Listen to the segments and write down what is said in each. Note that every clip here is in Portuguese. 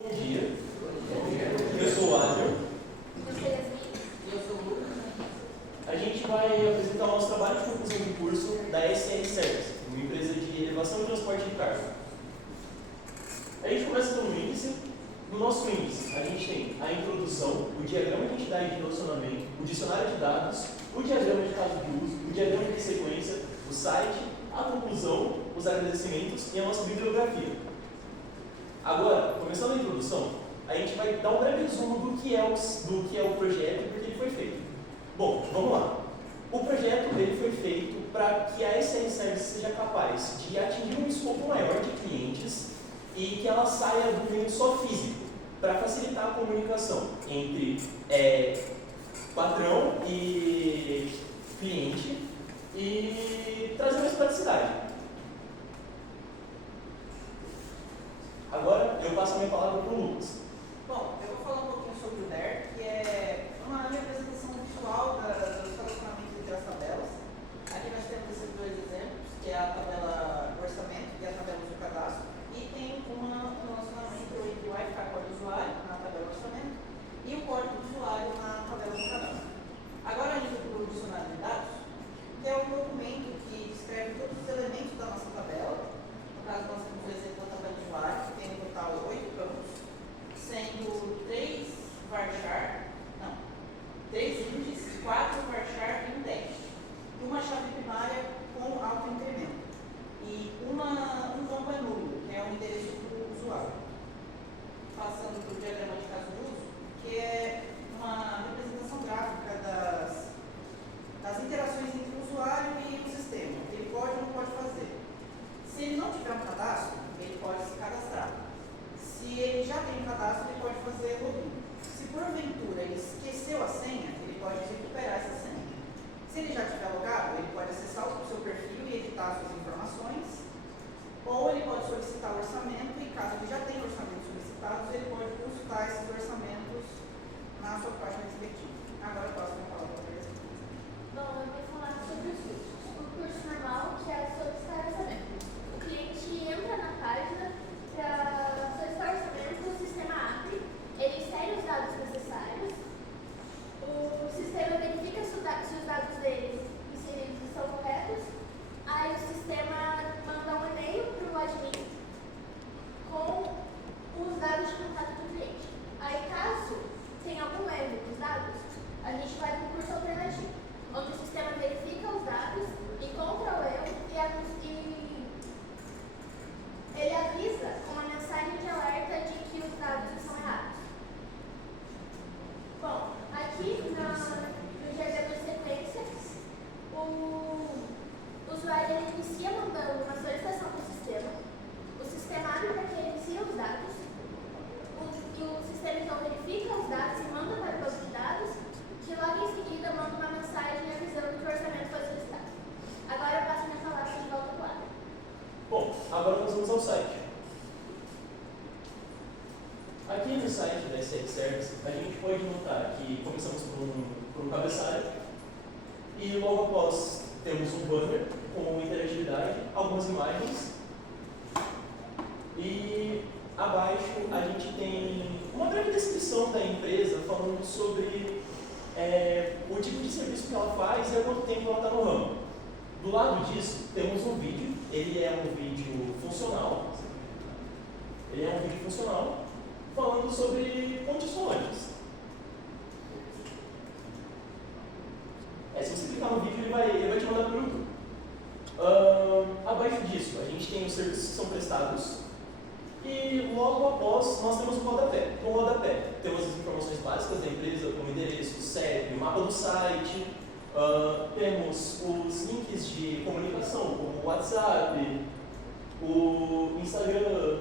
Bom dia, eu sou o Adrian. Eu sou o Lucas. A gente vai apresentar o nosso trabalho de conclusão de curso da SR Service, uma empresa de elevação e transporte de carga. A gente começa pelo índice. No nosso índice, a gente tem a introdução, o diagrama de entidade de relacionamento, o dicionário de dados, o diagrama de caso de uso, o diagrama de sequência, o site, a conclusão, os agradecimentos e a nossa bibliografia. Agora, começando a introdução, a gente vai dar um breve resumo do que é o projeto e por que ele foi feito. Bom, vamos lá. O projeto ele foi feito para que a SR Service seja capaz de atingir um escopo maior de clientes e que ela saia do meio só físico, para facilitar a comunicação entre patrão e cliente e trazer mais praticidade. Agora eu passo a minha palavra para o Lucas. Bom, eu vou falar um pouquinho sobre o DER, que é uma representação visual dos relacionamentos entre as tabelas. Aqui nós temos esses dois exemplos, que é a tabela do orçamento e a tabela do cadastro. E tem um relacionamento entre o Wi-Fi código do usuário, na tabela do orçamento, e o código do usuário na tabela do cadastro. Agora, indo para o dicionário de dados, que é um documento que descreve todos os elementos da nossa tabela. No caso, nós temos o exemplo da tabela do usuário, que tem no total 8 campos, sendo 3 índices, 4 varchar e um dash. E uma chave primária com auto-incremento. E um campo é nulo, que é o endereço do usuário. Passando para o diagrama de caso de uso, que é uma representação gráfica das interações entre o usuário e o sistema. Ele pode ou não pode fazer. Se ele não tiver um cadastro, ele pode se cadastrar. Se ele já tem um cadastro, ele pode fazer login. Se porventura ele esqueceu a senha, ele pode recuperar essa senha. Se ele já tiver logado, ele pode acessar o seu perfil e editar suas informações. Ou ele pode solicitar o orçamento e, caso ele já tenha orçamentos solicitados, ele pode consultar esses orçamentos na sua página respectiva. Agora eu passo a palavra para vocês. Bom, eu vou falar sobre os cursos. O curso normal, que é solicitar orçamento. O cliente entra na página para solicitar orçamento, o sistema abre, ele insere os dados necessários, o sistema verifica se os dados dele inseridos estão corretos, aí o sistema manda um e-mail para o admin com os dados de contato do cliente. Aí, caso tenha algum erro nos dados, a gente vai para o curso alternativo, onde o sistema verifica os dados, encontra o erro e ele avisa com uma mensagem de alerta de que os dados estão errados. Bom, aqui no diagrama de sequência, o usuário ele inicia mandando uma solicitação para o sistema abre para que ele inicie os dados, e o sistema então verifica os dados e manda para o banco de dados, que logo em seguida manda uma mensagem avisando que o orçamento foi solicitado. Agora eu passo minha palavra de volta para o lado. Bom, agora nós vamos ao site. Aqui no site da SR Service, a gente pode notar que começamos por um cabeçalho e logo após temos um banner com interatividade, algumas imagens e abaixo a gente tem uma breve descrição da empresa falando sobre o tipo de serviço que ela faz e há quanto tempo ela está no ramo. Do lado disso temos um vídeo, ele é um vídeo funcional, falando sobre condições. Se você clicar no vídeo, ele vai te mandar para o YouTube. Abaixo disso, a gente tem os serviços que são prestados e logo após nós temos o rodapé. Com o rodapé, temos as informações básicas da empresa, como endereço, CEP, o mapa do site, temos os links de comunicação, como o WhatsApp, o Instagram,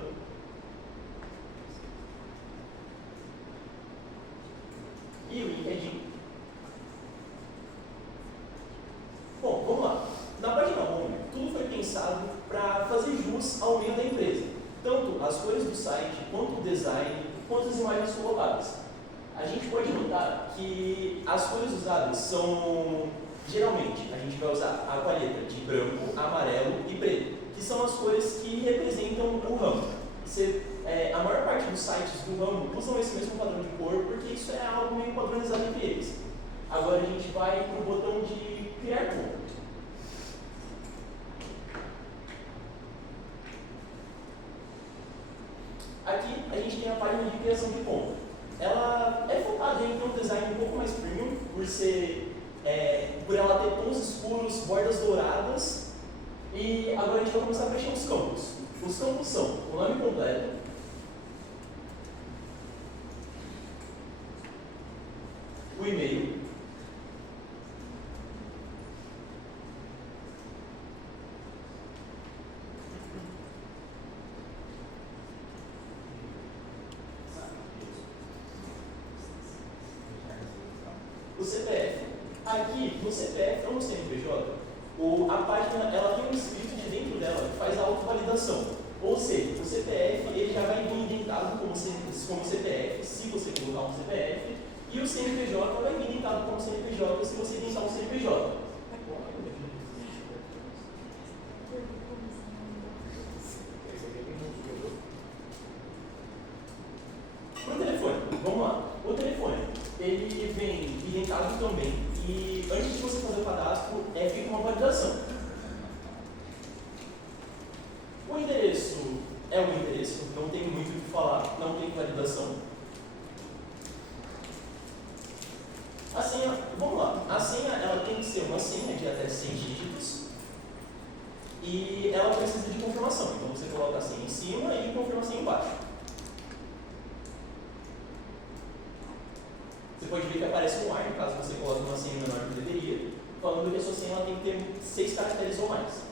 e o LinkedIn. Bom, vamos lá. Na página home, tudo foi pensado para fazer jus ao meio da empresa. Tanto as cores do site, quanto o design, quanto as imagens colocadas. A gente pode notar que as cores usadas são, geralmente, a gente vai usar a paleta de branco, amarelo e preto, que são as cores que representam o ramo. Você a maior parte dos sites do ramo usam esse mesmo padrão de cor porque isso é algo meio padronizado entre eles. Agora a gente vai para o botão de criar conta. Aqui a gente tem a página de criação de conta. Ela é focada em ter um design um pouco mais premium, por ela ter tons escuros, bordas douradas. E agora a gente vai começar a preencher os campos. Os campos são o nome completo, o e-mail, o CPF. Aqui, no CPF ou no CNPJ, a página ela tem um script de dentro dela que faz a autovalidação. Ou seja, o CPF ele já vai vir indentado como CPF, se você colocar um CPF, e o CNPJ vai vir indentado como CNPJ se você indentar um CNPJ. Para o telefone, vamos lá. O telefone, ele vem indentado também, e antes de você fazer o cadastro, fica uma validação. O endereço é um endereço, não tem muito o que falar, não tem validação. A senha, vamos lá, a senha ela tem que ser uma senha de até 100 dígitos e ela precisa de confirmação, então você coloca a senha em cima e confirma a senha embaixo. Você pode ver que aparece um ar, caso você coloque uma senha menor que deveria, falando que a sua senha ela tem que ter 6 caracteres ou mais.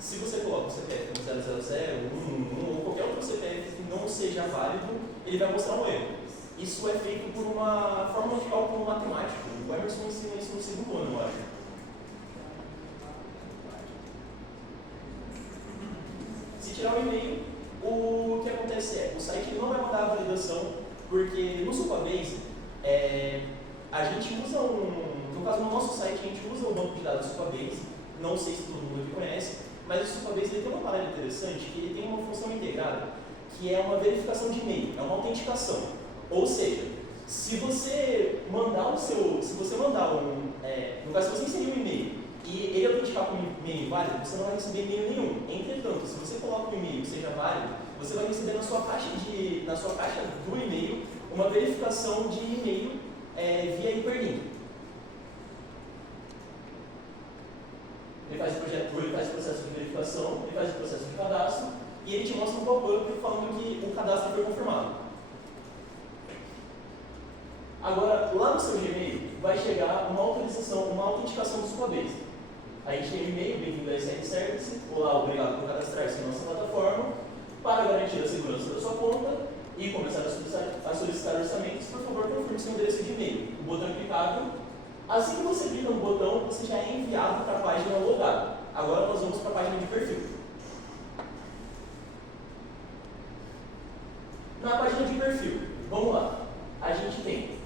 Se você coloca o CPF como 000, 111 ou qualquer outro CPF que não seja válido, ele vai mostrar um erro. Isso é feito por uma fórmula de cálculo matemático. O Emerson ensina isso no segundo ano, eu acho. Se tirar o e-mail, o que acontece o site não vai mandar a validação, porque no Supabase, a gente usa no caso no nosso site, a gente usa o banco de dados Supabase, não sei se todo mundo aqui conhece, mas o Supabase ele tem uma parada interessante, que ele tem uma função integrada, que é uma verificação de e-mail, é uma autenticação. Ou seja, se você mandar no caso, se você inserir um e-mail e ele autenticar como e-mail válido, você não vai receber e-mail nenhum. Entretanto, se você coloca um e-mail que seja válido, você vai receber na sua caixa do e-mail uma verificação de e-mail via hiperlink. Ele faz o processo de verificação, ele faz o processo de cadastro e ele te mostra um pop-up falando que o cadastro foi confirmado. Agora, lá no seu Gmail, vai chegar uma autenticação do Supabase. A gente tem um e-mail, bem-vindo a SN Service, olá, obrigado por cadastrar-se na nossa plataforma. Para garantir a segurança da sua conta e começar a solicitar orçamentos, por favor, confirme seu endereço de e-mail. O botão é clicável. Assim que você clica no botão, você já é enviado para a página logada. Agora nós vamos para a página de perfil. Na página de perfil, vamos lá. A gente tem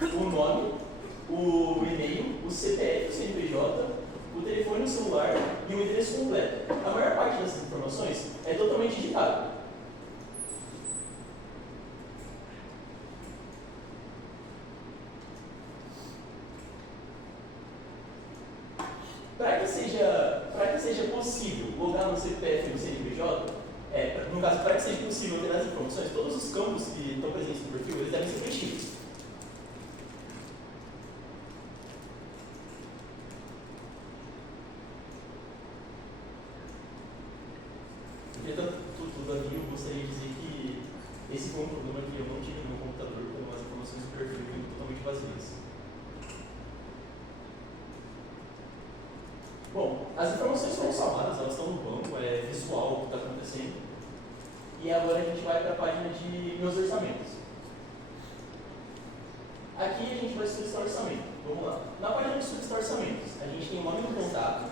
o nome, o e-mail, o CPF, o CNPJ, o telefone, o celular e o endereço completo. A maior parte dessas informações é totalmente digitada. Para que seja possível logar no CPF e no CNPJ, no caso, para que seja possível ter as informações, todos os campos que estão presentes no perfil, eles devem ser preenchidos. Todavia, eu gostaria de dizer que esse foi um problema que eu não tive no meu computador, com as informações do perfil totalmente vazias. Bom, as informações foram salvadas, elas estão no banco, é visual o que está acontecendo. E agora a gente vai para a página de meus orçamentos. Aqui a gente vai solicitar orçamento. Vamos lá. Na página de solicitar orçamentos, a gente tem o nome do contato,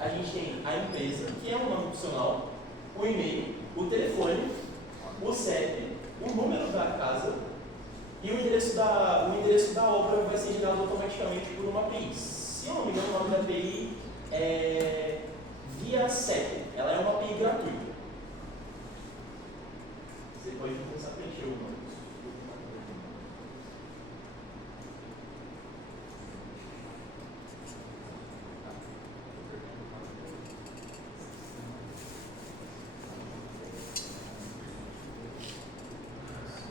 a gente tem a empresa, que é um nome opcional, o e-mail, o telefone, o CEP, o número da casa e o endereço da obra vai ser gerado automaticamente por uma API. Se eu não me engano, o nome da API é Via CEP. Ela é uma API gratuita. Você pode começar a preencher o nome.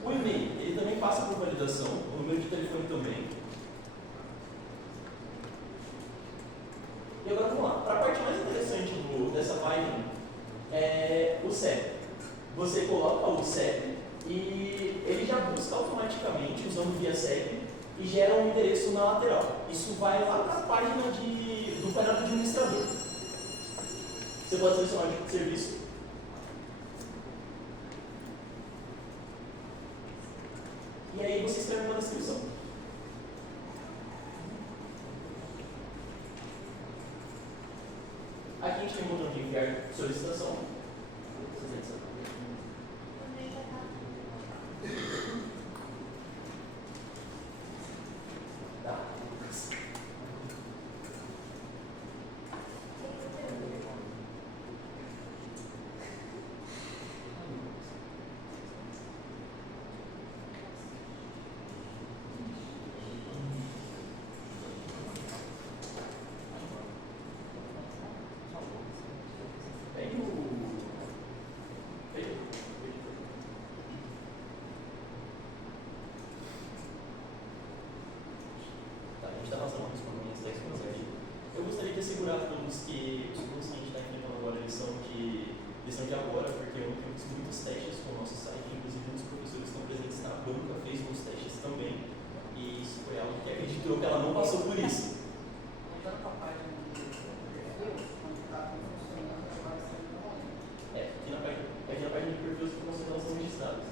O e-mail, ele também passa por validação, o número de telefone também. E agora vamos lá. Para a parte mais interessante dessa página é o CEP. Você coloca o CEP e ele já busca automaticamente, usando via CEP, e gera um endereço na lateral. Isso vai lá para a página do painel do administrador. Você pode selecionar o tipo de serviço. E aí você escreve uma descrição. Aqui a gente tem o botão de enviar solicitação. Tá. Eu gostaria de assegurar a todos que os cursos que a gente está enfrentando agora eles são de agora, porque eu fiz muitos testes com o nosso site, inclusive os professores estão presentes na banca, fez uns testes também, e isso foi algo que acredito que ela não passou por isso. Aqui na página de perfil as informações elas são registradas.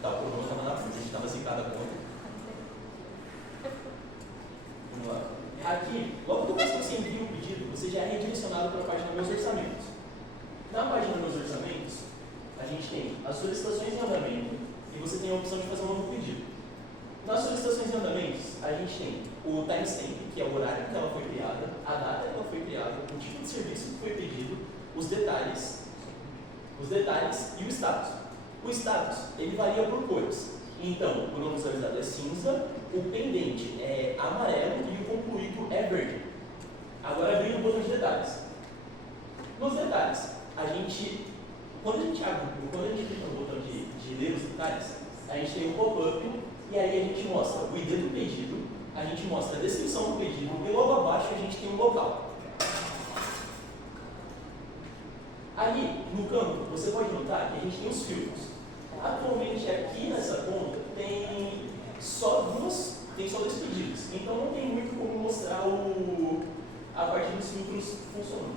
Tá, o problema estava na frente, a gente estava sem cada conta. Vamos lá. Aqui, logo depois que você envia o pedido, você já é redirecionado para a página Meus Orçamentos. Na página Meus Orçamentos, a gente tem as solicitações em andamento e você tem a opção de fazer um novo pedido. Nas solicitações em andamentos, a gente tem o timestamp, que é o horário que ela foi criada, a data que ela foi criada, o tipo de serviço que foi pedido, os detalhes e o status. O status, ele varia por cores. Então, o não visualizado é cinza, o pendente é amarelo e o concluído é verde. Agora, abrindo o botão de detalhes. Nos detalhes, quando a gente clica no botão de ler os detalhes, a gente tem um pop-up e aí a gente mostra o ID do pedido, a gente mostra a descrição do pedido e logo abaixo a gente tem o local. Ali, no canto, você pode notar que a gente tem os filtros. Atualmente, aqui nessa conta, tem só dois pedidos. Então, não tem muito como mostrar a parte dos filtros funcionando.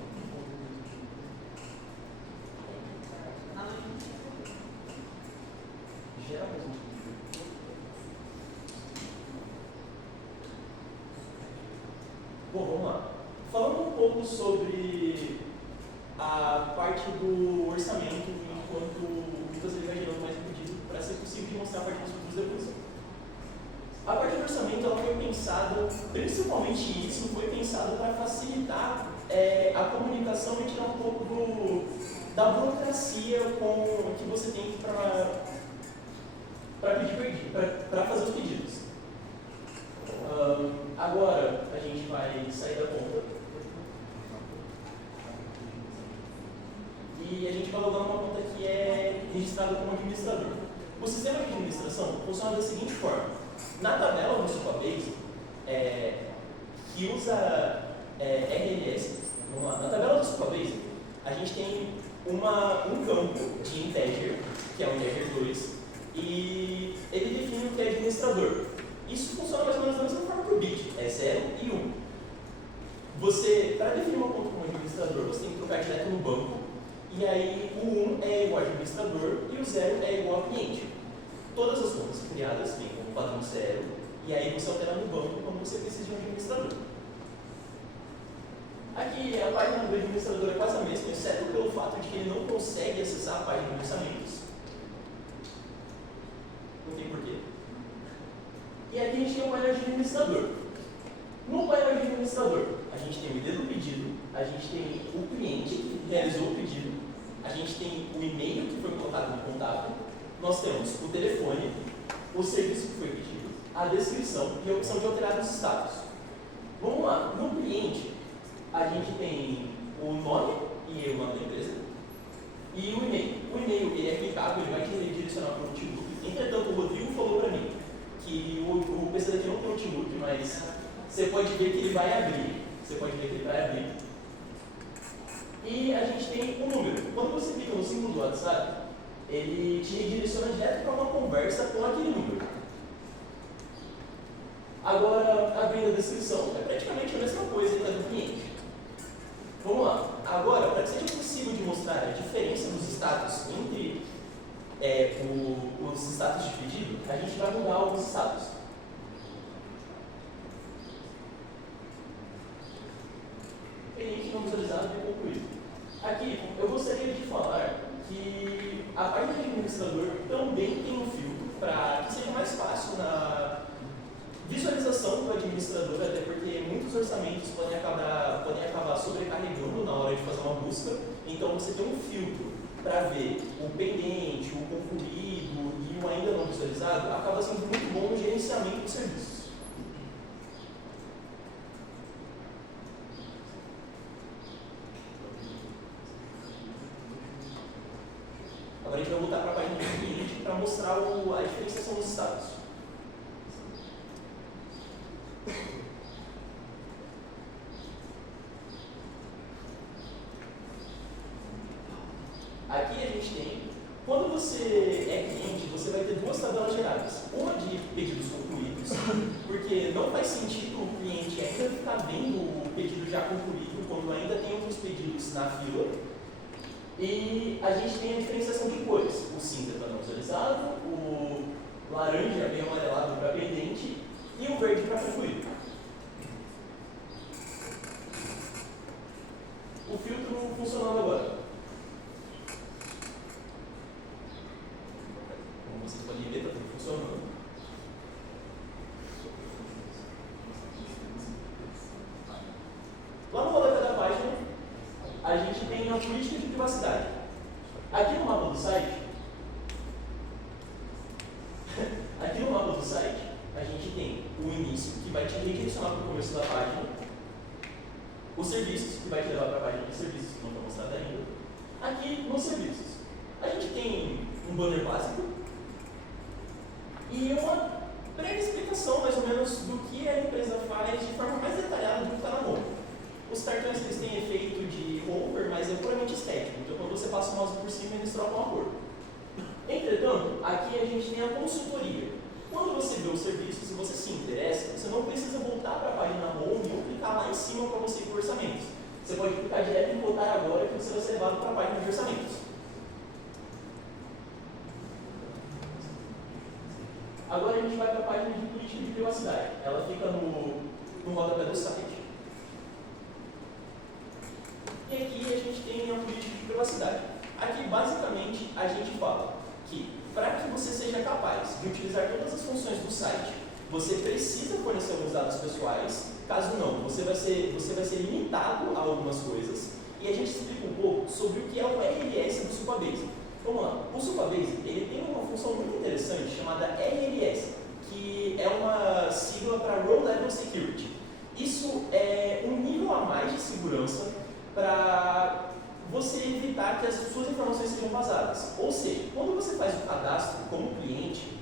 Gera mesmo. Bom, vamos lá. Falando um pouco sobre a parte do orçamento, enquanto o Lucas vai gerando mais um pedido para ser possível de mostrar a parte dos filtros depois. A parte do orçamento ela foi pensada, principalmente isso, foi pensado para facilitar a comunicação e tirar um pouco da burocracia que você tem para fazer os pedidos. Agora a gente vai sair da conta e a gente vai logar uma conta que é registrada como administrador. O sistema de administração funciona da seguinte forma. Na tabela do Supabase, que usa RLS, vamos lá, na tabela do Supabase, a gente tem um campo de integer, que é o integer 2, e ele define o que é administrador. Isso funciona mais ou menos da mesma forma que o bit, é 0 e 1. Você, para definir uma conta como administrador, você tem que trocar direto no banco, e aí o 1 é igual a administrador e o 0 é igual a cliente. Todas as contas criadas vêm como padrão 0, e aí você altera no banco quando você precisa de um administrador. Aqui a página do administrador é quase a mesma, exceto pelo fato de que ele não consegue acessar a página de orçamentos. Não tem porquê. E aqui a gente tem o painel de administrador. No painel de administrador, a gente tem o ID do pedido, a gente tem o cliente que realizou o pedido, a gente tem o e-mail que foi colocado no contato, nós temos o telefone, o serviço que foi pedido, a descrição e a opção de alterar os status. Vamos lá, no cliente, a gente tem o nome e o nome da empresa e o e-mail. O e-mail ele é clicável, ele vai te redirecionar para o Outlook. Entretanto, o Rodrigo falou para mim que o PC daqui não tem Outlook, mas você pode ver que ele vai abrir. E a gente tem o número. Quando você clica no símbolo do WhatsApp, ele te redireciona direto para uma conversa com aquele número. Agora, abrindo a descrição, é praticamente a mesma coisa que a do cliente. Vamos lá. Agora, para que seja possível de mostrar a diferença dos status entre os status de pedido, a gente vai mudar alguns status. Cliente não visualizado e concluído. Aqui, eu gostaria de falar que a página de administrador também tem um filtro para que seja mais fácil na visualização do administrador, até porque muitos orçamentos podem acabar sobrecarregando na hora de fazer uma busca. Então, você tem um filtro para ver o pendente, o concluído e o ainda não visualizado, acaba sendo muito bom no gerenciamento dos serviços. Agora a gente vai voltar para a página do cliente para mostrar a diferenciação dos status. Aqui a gente tem, quando você é cliente, você vai ter duas tabelas geradas. Uma de pedidos concluídos, porque não faz sentido o cliente ainda ficar vendo o pedido já concluído, quando ainda tem outros pedidos na fila. E a gente tem a diferenciação de cores. O cinza para não visualizado, o laranja bem amarelado para pendente e o verde para concluído. O filtro funcionando agora. Como vocês podem ver, está tudo funcionando. Lá no rodapé da página, a gente tem a política de privacidade. Aqui no mapa do site, a gente tem o início, que vai te redirecionar para o começo da página, os serviços, que vai te levar para a página de serviços, que não está mostrada ainda. Aqui nos serviços, a gente tem um banner básico e uma breve explicação, mais ou menos, do que a empresa faz de forma mais detalhada do que está na mão. Os cartões eles têm efeito de hover, mas é puramente estético, então quando você passa o mouse por cima, eles trocam a cor. Entretanto, aqui a gente tem a consultoria. Quando você vê o serviço, se você se interessa, você não precisa voltar para a página home ou clicar lá em cima para você ir para orçamentos. Você pode clicar direto em voltar agora que você vai ser levado para a página de orçamentos. Agora a gente vai para a página de política de privacidade. Ela fica no rodapé do site. E aqui a gente tem a política de privacidade. Aqui, basicamente, a gente fala que, para que você seja capaz de utilizar todas as funções do site, você precisa fornecer alguns dados pessoais. Caso não, você vai ser limitado a algumas coisas. E a gente explica um pouco sobre o que é o RLS do Supabase. Vamos lá. O Supabase ele tem uma função muito interessante chamada RLS, que é uma sigla para Row Level Security. Isso é um nível a mais de segurança para você evitar que as suas informações sejam vazadas. Ou seja, quando você faz o cadastro como cliente,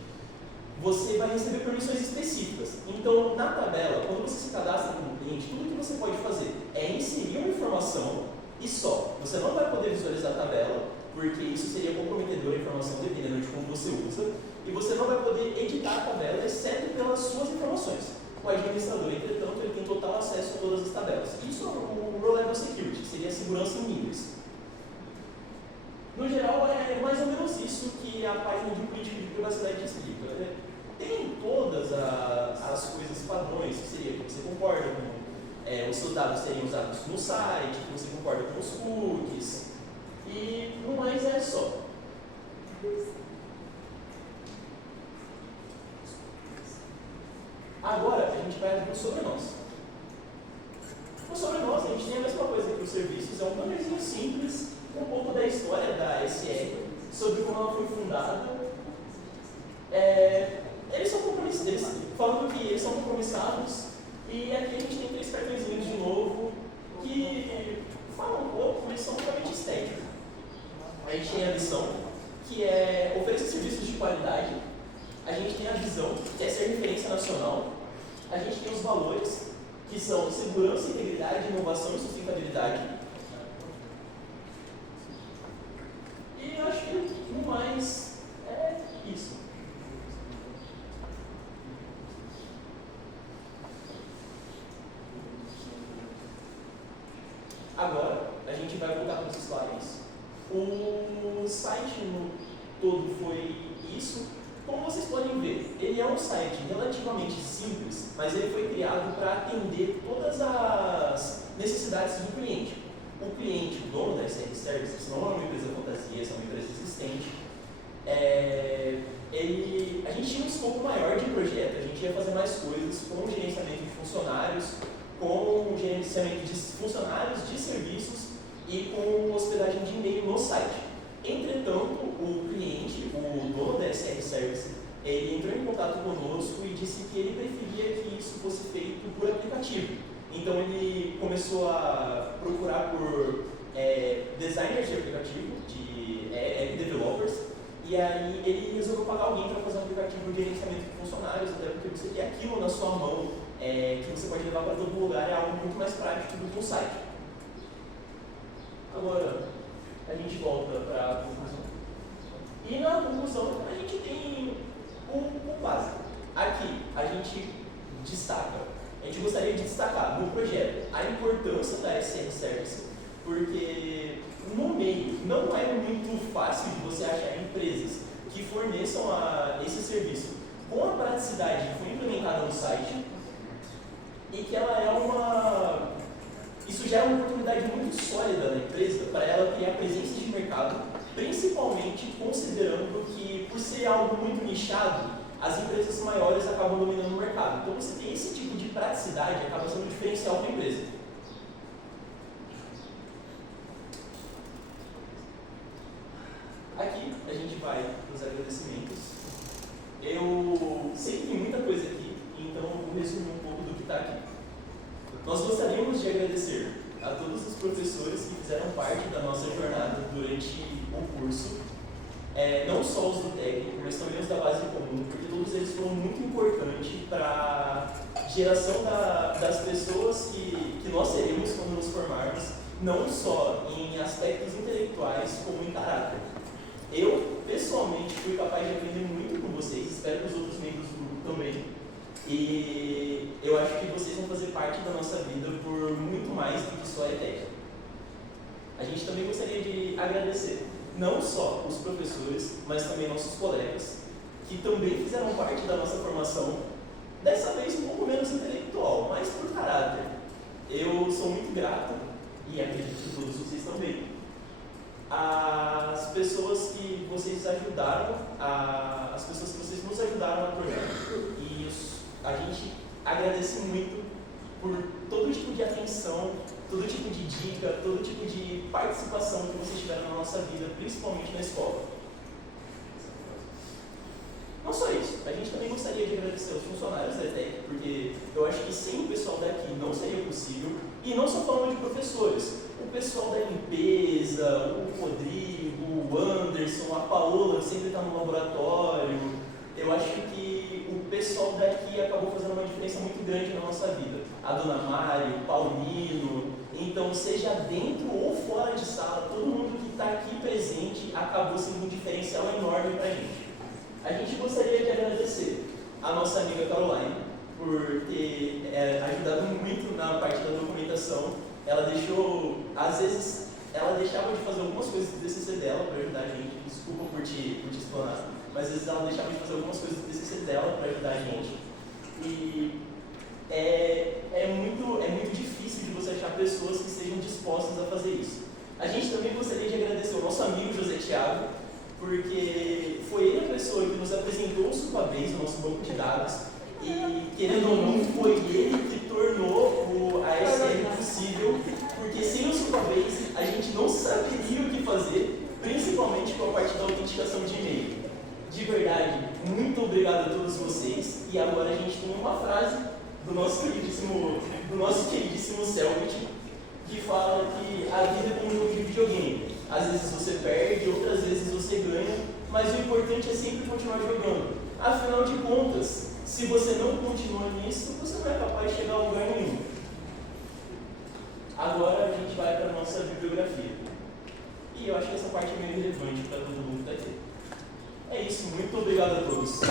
você vai receber permissões específicas. Então, na tabela, quando você se cadastra como cliente, tudo que você pode fazer é inserir uma informação e só. Você não vai poder visualizar a tabela, porque isso seria comprometedor a informação dependendo de como você usa, e você não vai poder editar a tabela exceto pelas suas informações. O administrador, entretanto, ele tem total acesso a todas as tabelas. Isso é o Row-Level Security, que seria a segurança em níveis. No geral, é mais ou menos isso que a página de política de privacidade explica. Tem todas as coisas padrões, que seria que você concorda com os seus dados serem usados no site, que você concorda com os cookies, e no mais é só. Agora, a gente vai para o sobre nós. O sobre nós, a gente tem a mesma coisa que os serviços, é um bannerzinho simples, um pouco da história da SR, sobre como ela foi fundada. Eles são compromissados, falando que eles são compromissados, e aqui a gente tem 3 cartõezinhos de novo, que falam um pouco, mas são totalmente estéticos. A gente tem a missão, que é oferecer serviços de qualidade. A gente tem a visão, que é ser referência nacional. A gente tem os valores, que são segurança, integridade, inovação e sustentabilidade. E eu acho que no mais é isso. Agora, a gente vai voltar para os slides. O site no todo foi isso. Como vocês podem ver, ele é um site relativamente simples, mas ele foi criado para atender todas as necessidades do cliente. O cliente, o dono da SR Services, não é uma empresa fantasia, é uma empresa existente. A gente tinha um escopo maior de projeto, a gente ia fazer mais coisas com o gerenciamento de funcionários, com o gerenciamento de funcionários, de serviços e com hospedagem de e-mail no site. Entretanto, o cliente, o dono da SR Service, ele entrou em contato conosco e disse que ele preferia que isso fosse feito por aplicativo. Então ele começou a procurar por designers de aplicativo, de app developers, e aí ele resolveu pagar alguém para fazer um aplicativo de gerenciamento de funcionários, até porque você ter aquilo na sua mão, que você pode levar para todo lugar, é algo muito mais prático do que um site. Agora, a gente volta para a conclusão. E na conclusão, a gente tem o básico. Aqui, a gente gostaria de destacar no projeto a importância da SR Service, porque no meio não é muito fácil de você achar empresas que forneçam esse serviço com a praticidade que foi implementada no site e que ela isso já é uma oportunidade muito sólida na empresa para ela criar presença de mercado, principalmente considerando que, por ser algo muito nichado, as empresas maiores acabam dominando o mercado. Então, você tem esse tipo de praticidade, acaba sendo um diferencial para a empresa. Aqui, a gente vai para os agradecimentos. Eu sei que tem muita coisa aqui, então eu vou resumir um pouco do que está aqui. Nós gostaríamos de agradecer a todos os professores que fizeram parte da nossa jornada durante o curso, não só os do técnico, mas também os da base comum, porque todos eles foram muito importantes para a geração das pessoas que nós seremos quando nos formarmos, não só em aspectos intelectuais, como em caráter. Eu, pessoalmente, fui capaz de aprender muito com vocês, espero que os outros membros do grupo também. E eu acho que vocês vão fazer parte da nossa vida por muito mais do que só a técnica. A gente também gostaria de agradecer não só os professores, mas também nossos colegas, que também fizeram parte da nossa formação, dessa vez um pouco menos intelectual, mas por caráter. Eu sou muito grato, e acredito que todos vocês também, as pessoas que vocês ajudaram, as pessoas que vocês nos ajudaram a projeto. E a gente agradece muito por todo tipo de atenção, todo tipo de dica, todo tipo de participação que vocês tiveram na nossa vida, principalmente na escola. Não só isso, a gente também gostaria de agradecer aos funcionários da ETEC, porque eu acho que sem o pessoal daqui não seria possível, e não só falando de professores, o pessoal da limpeza, o Rodrigo, o Anderson, a Paola, que sempre está no laboratório, eu acho que o pessoal daqui acabou fazendo uma diferença muito grande na nossa vida. A Dona Mari, o Paulino, Então, seja dentro ou fora de sala, todo mundo que está aqui presente acabou sendo um diferencial enorme para a gente. A gente gostaria de agradecer a nossa amiga Caroline por ter ajudado muito na parte da documentação. Ela deixou, às vezes, ela deixava de fazer algumas coisas do TCC dela para ajudar a gente. Desculpa por te explanar, mas às vezes ela deixava de fazer algumas coisas do TCC dela para ajudar a gente. E é muito difícil de você achar pessoas que estejam dispostas a fazer isso. A gente também gostaria de agradecer ao nosso amigo José Thiago, porque foi ele a pessoa que nos apresentou o Supabase, o nosso banco de dados, e, querendo ou não, foi ele que tornou o ASL possível, porque sem o Supabase a gente não saberia o que fazer, principalmente com a parte da autenticação de e-mail. De verdade, muito obrigado a todos vocês, e agora a gente tem uma frase do nosso queridíssimo Selbit, que fala que a vida é como um jogo de videogame. Às vezes você perde, outras vezes você ganha, mas o importante é sempre continuar jogando. Afinal de contas, se você não continua nisso, você não é capaz de chegar a lugar nenhum. Agora a gente vai para a nossa bibliografia. E eu acho que essa parte é meio relevante para todo mundo que está aqui. É isso, muito obrigado a todos.